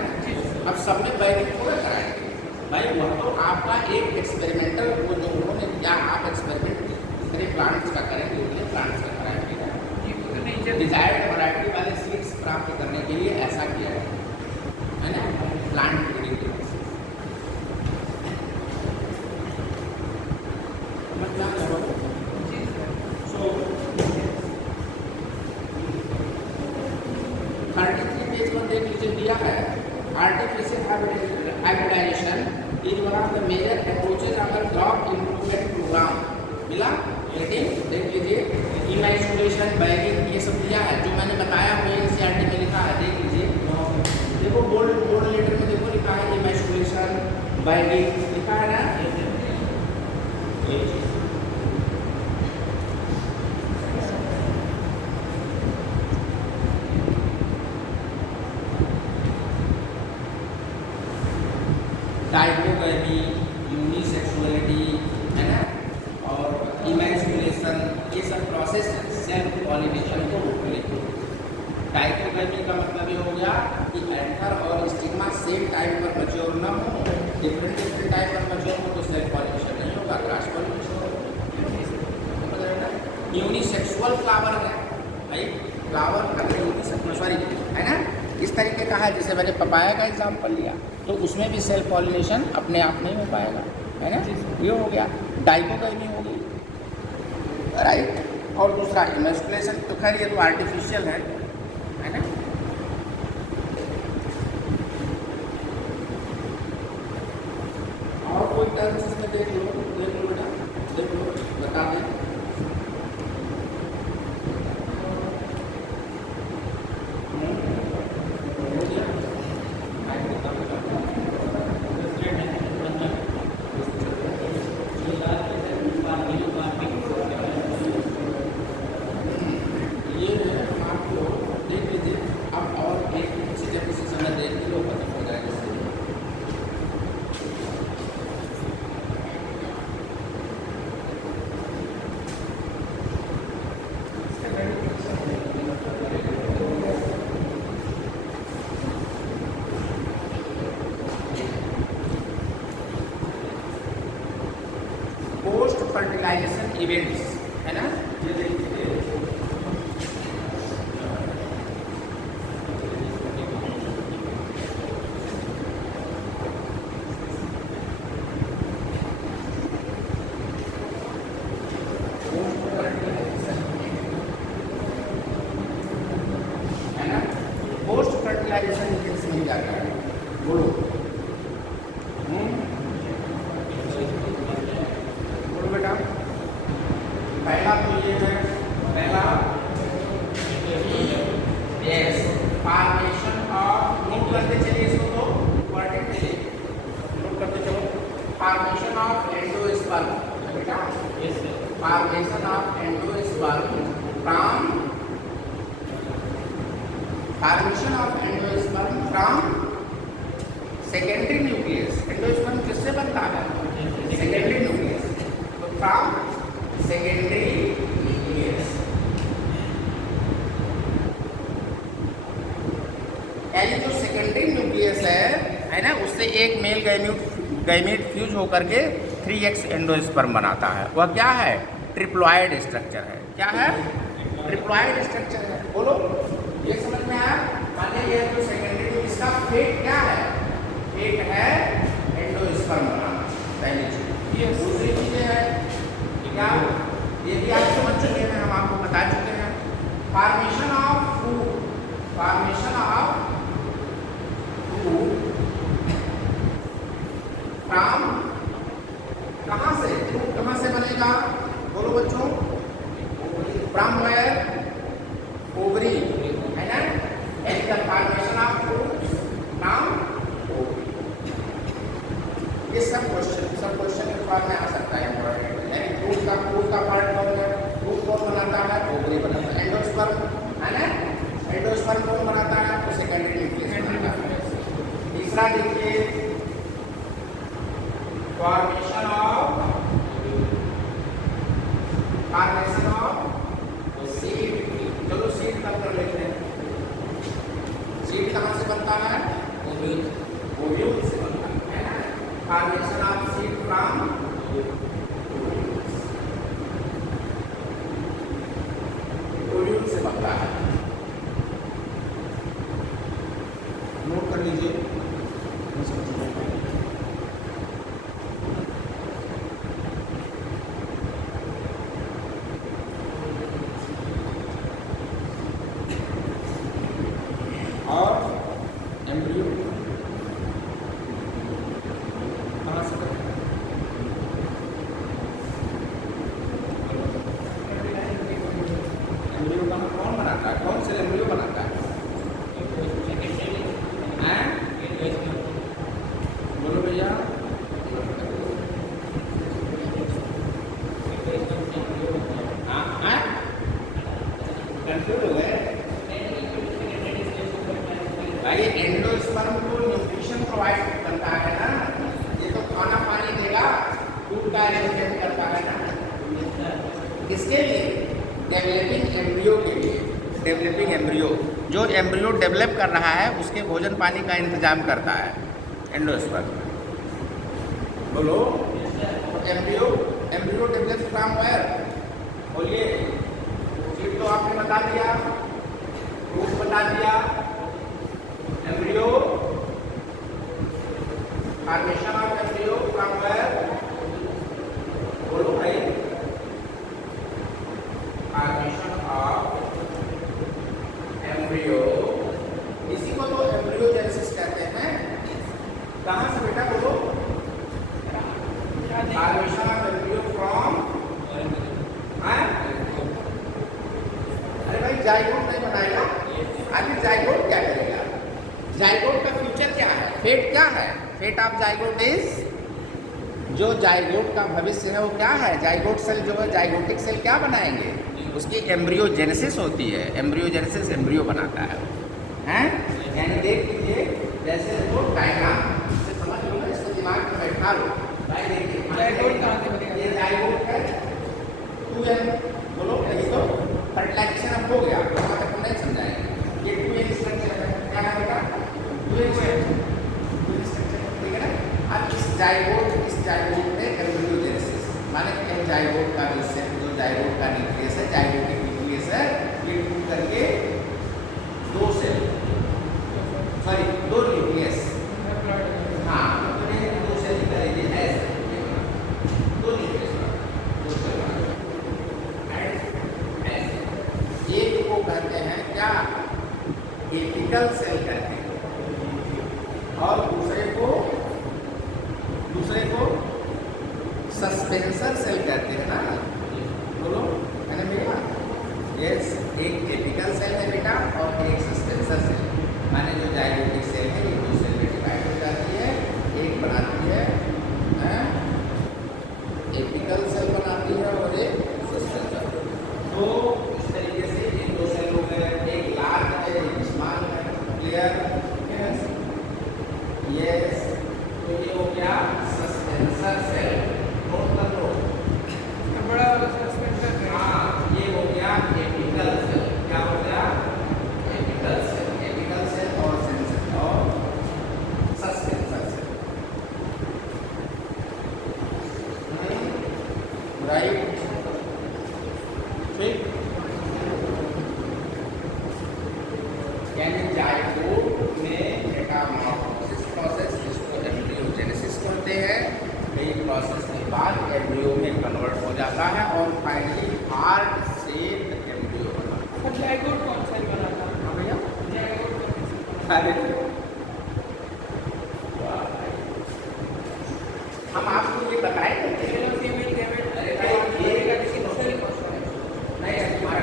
अब सब में बाइंडिंग पूरा कराएंगे भाई, वह तो आपका एक एक्सपेरिमेंटल वो जो उन्होंने किया, आप एक्सपेरिमेंट करें प्लांट्स का करेंगे, उन्हें प्लांट्स का कराएंगे। डिजायर्ड वैरायटी वाले सीड्स प्राप्त करने के लिए ऐसा किया है ना, प्लांट ब्रीडिंग के लिए। सो 33 पेज पर देख लीजिए, दिया है artificial hybridization is one of the major approaches अगर क्रॉप इम्प्रूवमेंट प्रोग्राम मिला। लेकिन देख लीजिए इमेजिनेशन, बैगिंग, ये सब दिया है जो मैंने बताया हुआ एनसीईआरटी में लिखा है, देख लीजिए। देखो बोल्ड लेटर में देखो लिखा है इमेजिनेशन, बैगिंग लिखा है ना, ये चीज। डाइकोगमी, यूनिसेक्सुअलिटी है ना, और इमेजिनेशन, ये सब प्रोसेस सेल्फ पॉलिनेशन को रोकने के लिए। डाइकोगमी का मतलब ये हो गया कि एंथर और स्टिग्मा सेम टाइम पर मैच्योर न हो, डिफरेंट टाइम पर मैच्योर हो तो सेल्फ पॉलिनेशन नहीं होगा, क्रॉस पॉलिनेशन होगा। यूनिसेक्सुअल फ्लावर है भाई, फ्लावर यूनिसेक्सुअल सॉरी है ना, इस तरीके का है। जैसे मैंने पपाया का एग्जाम्पल लिया तो उसमें भी सेल्फ पॉलिनेशन अपने आप नहीं हो पाएगा, है ना। ये हो गया डाइकोगमी हो गई, राइट। और दूसरा इमेजिनेशन, तो खैर ये तो आर्टिफिशियल है ना। और कोई टर्म्स इसमें देख लो बेटा, देख लो, बता दें। फर्टिलाइजेशन इवेंट्स है ना, ये देखिए है ना, पोस्ट फर्टिलाइजेशन इवेंट्स में जाता है। बोलो बेटा, पहला तो ये है, पहला यस फॉर्मेशन ऑफ, नोट करते चलिए इसको, तो इंपॉर्टेंट है, नोट करते चलो। फॉर्मेशन ऑफ एंडोस्पर्म बेटा, yes formation of endosperm from, formation of endosperm from secondary nucleus. Endosperm किससे बनता है? Secondary nucleus. तो फ्रॉम सेकेंडरी न्यूक्लियस, यानी जो सेकेंडरी न्यूक्लियस है ना, उससे एक मेल गैमीट फ्यूज होकर के 3x एंडोस्पर्म बनाता है। वह क्या है? ट्रिप्लॉइड स्ट्रक्चर है। क्या है? ट्रिप्लॉइड स्ट्रक्चर है। बोलो, ये समझ में आया? माने ये जो सेकेंडरी, इसका फेट क्या है? फेट है एंडोस्पर्म बनाना, पहली चीज। ये दूसरी चीजें है क्या, ये भी आप समझ चुके हैं, हम आपको वेयर ओवरी है ना, and the formation of fruits from ovary. ये सब क्वेश्चन के बाद में आ सकता है इंपॉर्टेंट। फ्रूट का पार्ट कौन है, फ्रूट कौन बनाता है, ओवरी बनाता है। एंडोस्पर्म है ना, एंडोस्पर्म कौन बनाता है, तो सेकेंडरी न्यूक्लियस बनाता है। तीसरा देखिए फॉर्मेशन ऑफ सीड। चलो सीड तब कर लेते हैं। सीड कहाँ से बनता है, ओव्यूल से बनता है ना। Formation of seed from ovule से बनता है। नोट कर लीजिए। और एम्ब्रियो कहाँ से बनता है, एम्ब्रियो कहाँ कौन बनाता है, कौन से एम्ब्रियो बनाता है, हैं? बोलो भैया। हाँ कंफ्यूज हो गए भाई। एंडोस्पर्म को न्यूट्रिशन प्रोवाइड करता है ना, ये तो खाना पानी देगा, फूड का अरेंजमेंट करता है ना। किसके लिए, डेवलपिंग एम्ब्रियो के लिए। डेवलपिंग एम्ब्रियो, जो एम्ब्रियो डेवलप कर रहा है उसके भोजन पानी का इंतजाम करता है एंडोस्पर्म। बोलो एम्ब्रियो डेवलप फ्रॉम वेयर, बोलिए। सीड तो आपने बता दिया, फ्रूट बता दिया, embryo formation of embryo from where, बोलो भाई। फॉर्मेशन ऑफ एम्ब्रियो, इसी को तो एम्ब्रियोजेनेसिस कहते हैं। कहाँ से बेटा, बोलो। फॉर्मेशन ऑफ एम्ब्रियो फ्रॉम, अरे भाई जाइगोट नहीं बनाएगा, आखिर जाइगोट क्या करेगा, जाइगोट का फ्यूचर क्या है, फेट क्या है, फेट ऑफ जाइगोट इज, जो जाइगोट का भविष्य है वो क्या है, जाइगोट सेल जो है, जाइगोटिक सेल क्या बनाएंगे, उसकी एम्ब्रियोजेनेसिस होती है। एम्ब्रियोजेनेसिस एम्ब्रियो बनाता है, हैं? यानी देख लीजिए, जैसे देखो डायग्राम से समझ लो ना, इसको दिमाग में बैठा लो भाई। देखिए जाइगोट कहाँ से बनेगा, ये जाइगोट है 2n, बोलो यही तो फर्टिलाइजेशन अब हो गया, वहाँ तक नहीं समझाएंगे। ये 2n स्ट्रक्चर है, क्या है बेटा, 2n स्ट्रक्चर, ठीक है ना। अब इस जाइगोट में एम्ब्रियोजेनेसिस माने जाइगोट का जो जाइगोट का न्यूक्लियस है, जाइगोटिक न्यूक्लियस है, ये टूट करके दो न्यूक्लियस, हाँ तो दो सेल निकालेंगे ऐसे, दो न्यूक्लियस, एक को कहते हैं क्या, एपिकल सेल कहते हैं, और दूसरे को सस्पेंसर सेल कहते हैं ना, बोलो है ना भैया। यस, एक एपिकल सेल है बेटा और एक सस्पेंसर सेल, माने जो जाइगोटिक सेल है ये दो सेल में डिवाइड हो जाती है, एक बनाती है एपिकल सेल बनाती है और एक सस्पेंसर। तो इस तरीके से इन दो सेल हो गए, एक लार्ज है एक स्मॉल है, क्लियर। यस, तो ये हो गया सस्पेंसर सेल, नोट कर लो, बड़ा वाला सस्पेंसर है। हाँ ये हो गया एपिकल सेल, क्या हो गया, एपिकल सेल और सेंसर और सस्पेंसर सेल, राइट, ठीक। यानी जाइगोट में मेटामॉर्फोसिस प्रोसेस, जिसको एम्ब्रियोजेनेसिस कहते हैं, यही प्रोसेस के बाद एम्ब्रियो में कन्वर्ट हो जाता है और फाइनली हार्ट शेप्ड एम्ब्रियो बनाता है। जाइगोट कौन सा बनाता है, हाँ भैया, जाइगोट अरे हम आपको ये बताएंगे, फीमेल अरे भाई ये नहीं, तुम्हारा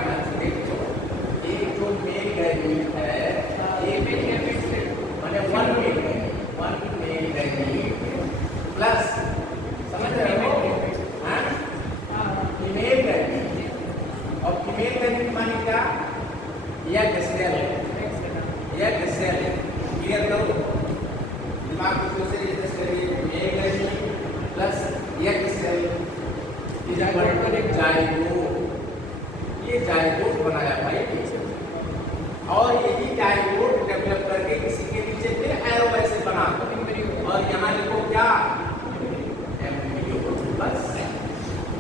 यग सेल, यग सेल क्लियर करो, दिमाग को फिर से रिफ्रेश करिए। एग प्लस यग cell is equal to zygote. ये जाइगोट बनाया भाई, और यही जाइगोट डेवलप करके किसी के नीचे फिर एरो ऐसे बना और यहाँ लिखो क्या, एम्ब्रियो। बस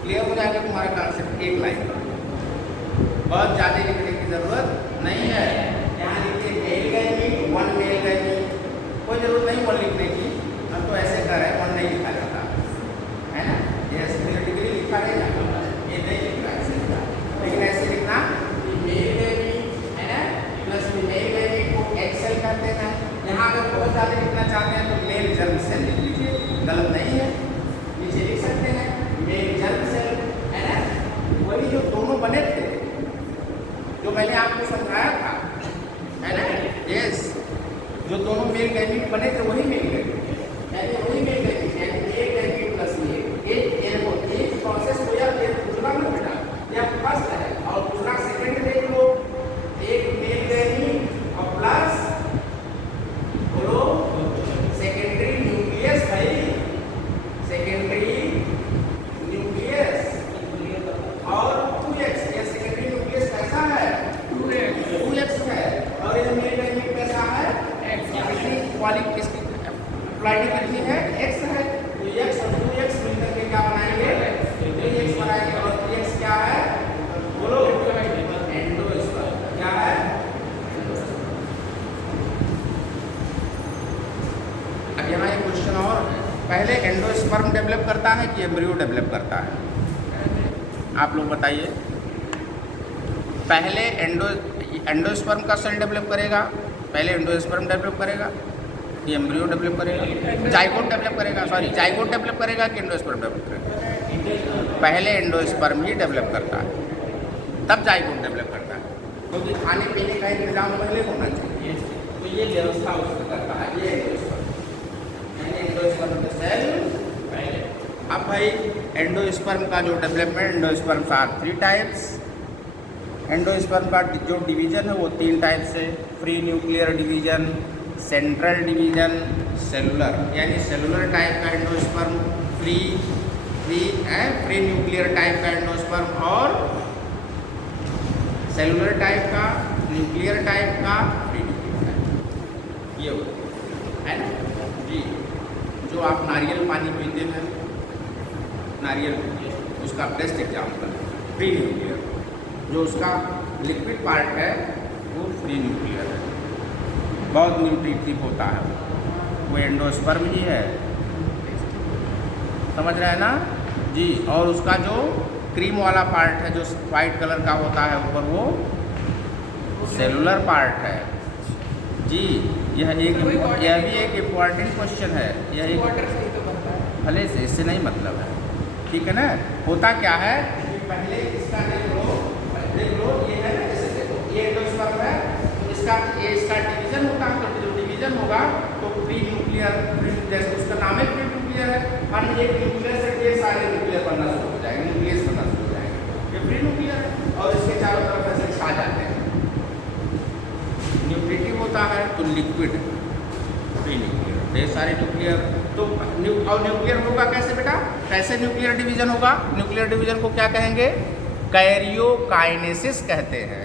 क्लियर हो जाएगा तुम्हारा कॉन्सेप्ट एक लाइन में, बहुत ज़्यादा लिखने की जरूरत नहीं है। यहाँ लिखिए male gamete, one male gamete, कोई जरूरत नहीं वन लिखने की, हम तो ऐसे कर रहे हैं, वन नहीं लिखा जाता है ना, ये डिग्री लिखा नहीं जाता, ये नहीं लिखा ऐसे लिखा, लेकिन ऐसे लिखना कि मेल गैमीट है ना प्लस फीमेल गैमीट को एक्सेल करते हैं। यहाँ अगर बहुत ज़्यादा लिखना चाहते हैं तो मेल जर्म सेल लिख लीजिए, गलत नहीं है, नीचे लिख सकते हैं मेल जर्म सेल है ना, वही जो दोनों बने थे जो मैंने आपको समझाया था है ना, यस, जो दोनों मेल गैमीट बने थे वही मेल गैमीट, यानी वही मेल गैमीट, यानी मेल गैमीट प्लस एक प्रोसेस हो या ये दूसरा ना बेटा, ये फर्स्ट है और दूसरा सेकंड देख लो, एक मेल गैमीट और प्लस बोलो सेकेंडरी न्यूक्लियस भाई, सेकेंडरी न्यूक्लियस और 2x, ये सेकेंडरी न्यूक्लियस कैसा है 2x है, और ये मेल गैमीट कैसा है x, इसकी प्लॉटिंग करनी है x है, तो x और 2x मिलकर के क्या बनाएंगे 3x बनाएंगे, और 3x क्या है बोलो एंडोस्पर्म, क्या है अब यहाँ एक क्वेश्चन और है, पहले एंडोस्पर्म डेवलप करता है कि एम्ब्रियो डेवलप करता है, आप लोग बताइए। पहले एंडोस्पर्म का सेल डेवलप करेगा, पहले एंडोस्पर्म डेवलप करेगा कि एम्ब्रियो डेवलप करेगा, जाइगोट डेवलप करेगा, सॉरी जाइगोट डेवलप करेगा कि एंडोस्पर्म डेवलप करेगा, पहले एंडोस्पर्म ही डेवलप करता है तब जाइगोट डेवलप करता है, क्योंकि खाने पीने का इंतजाम पहले होना चाहिए, तो ये व्यवस्था उसको करता है, ये एंडोस्पर्म का सेल पहले। अब भाई एंडोस्पर्म का जो development, endosperm are 3 types, endosperm का जो डिवीजन है वो 3 टाइप से, free nuclear division, central division, cellular, यानी सेलुलर टाइप का एंडोस्पर्म, फ्री न्यूक्लियर टाइप का एंडोस्पर्म और सेलुलर टाइप का, न्यूक्लियर टाइप का, फ्री न्यूक्लियर टाइप, ये होता है ना जी। जो आप नारियल पानी पीते हैं, नारियल उसका बेस्ट एग्जाम्पल है फ्री न्यूक्लियर, जो उसका लिक्विड पार्ट है वो फ्री न्यूक्लियर है, बहुत न्यूट्रिटिव होता है, वो एंडोस्पर्म ही है, समझ रहे हैं ना जी। और उसका जो क्रीम वाला पार्ट है जो वाइट कलर का होता है ऊपर, वो सेलुलर पार्ट है जी। यह भी एक इम्पॉर्टेंट क्वेश्चन है, यह एक भले से इससे नहीं मतलब है, ठीक है ना। होता क्या है कि पहले इसका देख लो ये है ना, जैसे देखो ये एंडोस्पर्म है, तो इसका डिवीजन होता है, तो जो डिवीजन होगा तो फ्री न्यूक्लियर, जैसे उसका नाम है फ्री न्यूक्लियर है, और एक न्यूक्लियर से ये सारे न्यूक्लियर बनना शुरू हो जाएंगे, न्यूक्लियस बनना शुरू हो जाएंगे, ये फ्री न्यूक्लियर है, और इसके चारों तरफ ऐसे छा जाते हैं, न्यूट्रिटिव होता है तो लिक्विड फ्री न्यूक्लियर, ये सारे न्यूक्लियर तो और न्यूक्लियर होगा कैसे बेटा, कैसे न्यूक्लियर डिवीजन होगा, न्यूक्लियर डिवीजन को क्या कहेंगे, कैरियोकाइनेसिस कहते हैं,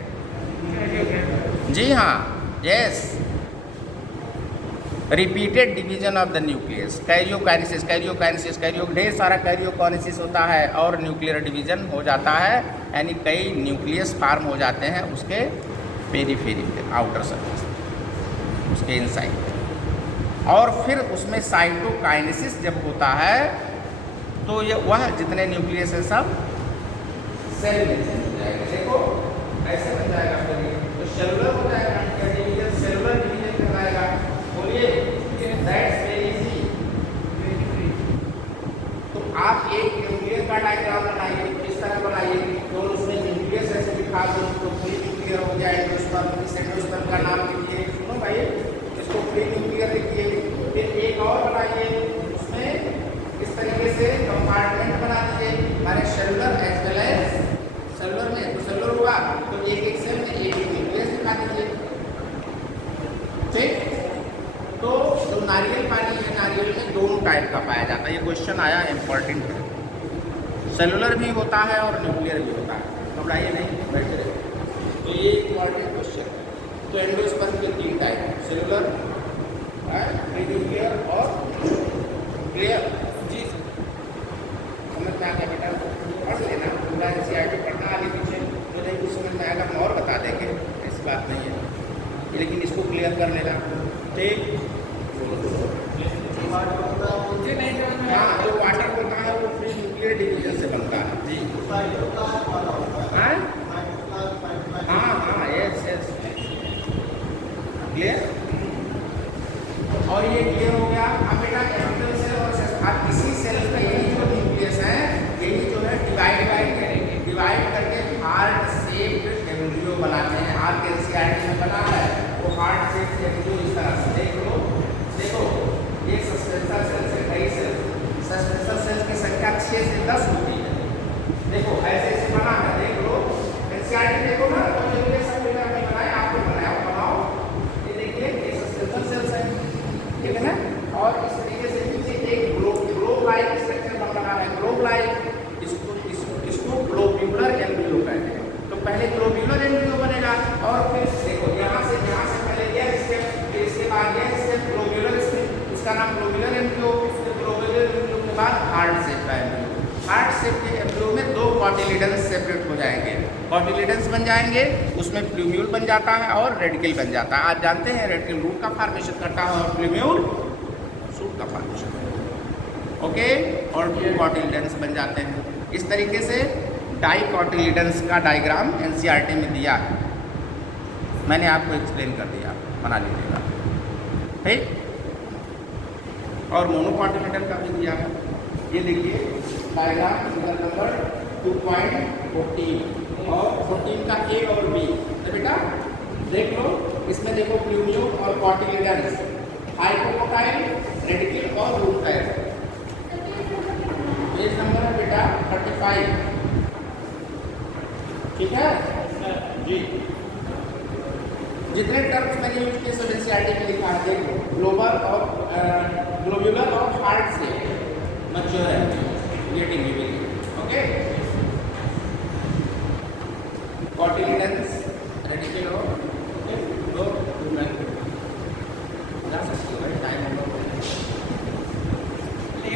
जी हाँ, yes, repeated division of the nucleus, karyokinesis, ढेर सारा कैरियोकाइनेसिस होता है और न्यूक्लियर डिवीजन हो जाता है, यानी कई न्यूक्लियस फार्म हो जाते हैं उसके पेरीफेरी पे, आउटर सरफेस, उसके इनसाइड, और फिर उसमें साइटोकाइनेसिस जब होता है तो ये वह जितने न्यूक्लियस है सब सेल में चेंज हो जाएगा, देखो ऐसे बन जाएगा, तो सेलुलर हो जाएगा, डिवीजन सेलुलर डिवीजन कहलाएगा, बोलिए दैट्स वेरी इजी। तो आप एक न्यूक्लियर का डायग्राम बनाइए, इस तरह बनाइए, तो उसमें न्यूक्लियस ऐसे दिखा दो, तो फ्री न्यूक्लियर हो जाए, एंडोस्पर्म का नाम लिखिए, सुनो भाई इसको फ्री न्यूक्लियर लिखिए, फिर एक और बनाइए, उसमें इस तरीके से कंपार्टमेंट बना दीजिए, हमारे cellular as well as cellular में, तो सेलुलर हुआ तो एक सेल में एक न्यूक्लियस दिखा टाइप का पाया जाता है। ये क्वेश्चन आया, इम्पोर्टेंट है। सेलुलर भी होता है और न्यूक्लियर भी होता है। घबराइए नहीं, बैठे रहे। तो ये इम्पोर्टेंट क्वेश्चन है। तो एंडोस्पर्म के 3 टाइप है, सेलुलर, न्यूक्लियर और क्लियर। जी समझ में आ गया बेटा? पढ़ लेना, पूरा NCERT पढ़ना, आगे पीछे तो नहीं कुछ समझ में आएगा हम और बता देंगे, ऐसी बात नहीं है, लेकिन इसको क्लियर कर लेना। ठीक, मुझे नहीं समझ में हाँ, जो वाटर होता है वो फ्री न्यूक्लियर डिवीजन से बनता है। जी, हाँ हाँ हाँ, यस यस, क्लियर। और ये क्लियर हो गया। अब बेटा कैपिटल सेल और अब किसी सेल का यही जो न्यूक्लियस है, यही जो है डिवाइड करेंगे, डिवाइड करके हार्ट शेप्ड एम्ब्रियो बनाते हैं। आपके NCERT में बना है वो हार्ट शेप्ड एम्ब्रियो इस तरह से। देख लो, देखो, ये सस्पेंसर सेल से कई सेल, सस्पेंसर सेल की संख्या 6 से 10 होती है। देखो ऐसे ऐसे बना है, देख लो NCERT देखो ना, तो ये सब बेटा नहीं बनाए, आपको बनाया, बनाओ। ये देखिए, ये सस्पेंसर सेल्स है, ठीक है ना। और इस तरीके से नीचे एक ग्लोब लाइक स्ट्रक्चर बन रहा है। ग्लोब लाइक, इसको ग्लोब्यूलर एम्ब्रियो कहते हैं। तो पहले ग्लोब्यूलर एम्ब्रियो बनेगा और फिर देखो यहाँ से पहले यह स्टेप, फिर इसके बाद यह स्टेप ग्लोब्यूलर स्टेप, इसका नाम ग्लोब्यूलर एम्ब्रियो। फिर ग्लोब्यूलर एम्ब्रियो के बाद हार्ट शेप का एम्ब्रियो। हार्ट शेप के एम्ब्रियो में 2 कॉटिलिडन्स सेपरेट हो जाएंगे, कॉटिलिडन्स बन जाएंगे, उसमें प्लूम्यूल बन जाता है और रेडिकल बन जाता है। आप जानते हैं रेडिकल रूट का फॉर्मेशन करता है और प्लूम्यूल सूट का फॉर्मेशन करता है। ओके, और 2 कॉटिलिडन्स बन जाते हैं। इस तरीके से डाइकॉटिलिडन्स का डायग्राम NCERT में दिया है, मैंने आपको एक्सप्लेन कर दिया, बना लीजिएगा, ठीक। और मोनोकॉटिलिडन का भी दिया है, ये देखिए डायग्राम फिगर नंबर 2.14 और 14 का A और B। तो बेटा देख लो, इसमें देखो प्लूम्यूल और कॉटिलिडन्स, हाइपोकोटाइल, रेडिकल और रूट टाइप। पेज नंबर है बेटा 35, ठीक है जी। जितने टर्म्स मैंने यूज किए सब NCERT में लिखा है, देखो ग्लोब्यूलर और हार्ट से मैच्योर है, getting you will, okay. Cotyledons, radical और दो जा सकती है, टाइम होगा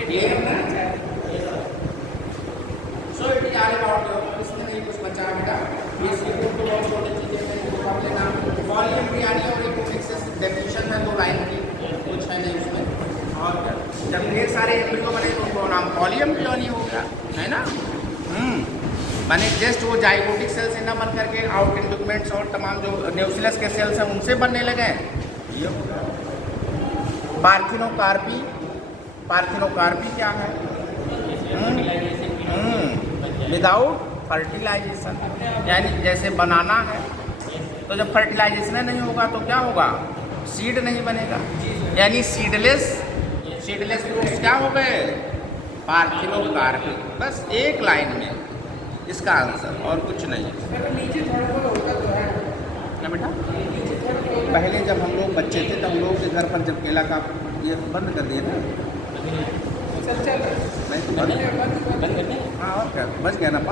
क्लियर ना। So it is all about your, इसमें नहीं कुछ बचा बेटा। इसकी तो बहुत छोटी चीजें हैं, वो पढ़ लेना। वॉल्यूम क्रियानी और इकोनॉमिक्स डेफिनेशन है 2 लाइन की, कुछ है नहीं उसमें। और क्या, जब ढेर सारे एम्ब्रियो बने तो उनको नाम वॉल्यूम क्रियानी हो गया, है ना। माने जस्ट वो जाइगोटिक सेल से ना बन करके आउट इंडोक्यूमेंट्स और तमाम जो न्यूक्लियस के सेल्स हैं उनसे बनने लगे, ये हो गया। पार्थिनोकार्पी, पार्थिनोकार्पी क्या है? विदाउट फर्टिलाइजेशन, यानी जैसे बनाना है तो जब फर्टिलाइजेशन नहीं होगा तो क्या होगा? सीड नहीं बनेगा, यानी सीडलेस फ्रूट्स क्या हो गए? पार्थिनोकार्पी। बस एक लाइन में इसका आंसर, और कुछ नहीं। नीचे थोड़ा थोड़ा होता तो है क्या बेटा? नीचे थोड़ा थोड़ा पहले जब हम लोग बच्चे थे तब हम लोग के घर पर जब केला का ये बंद कर दिए ना, चल नहीं तो बंद, हाँ और क्या, बच गया ना।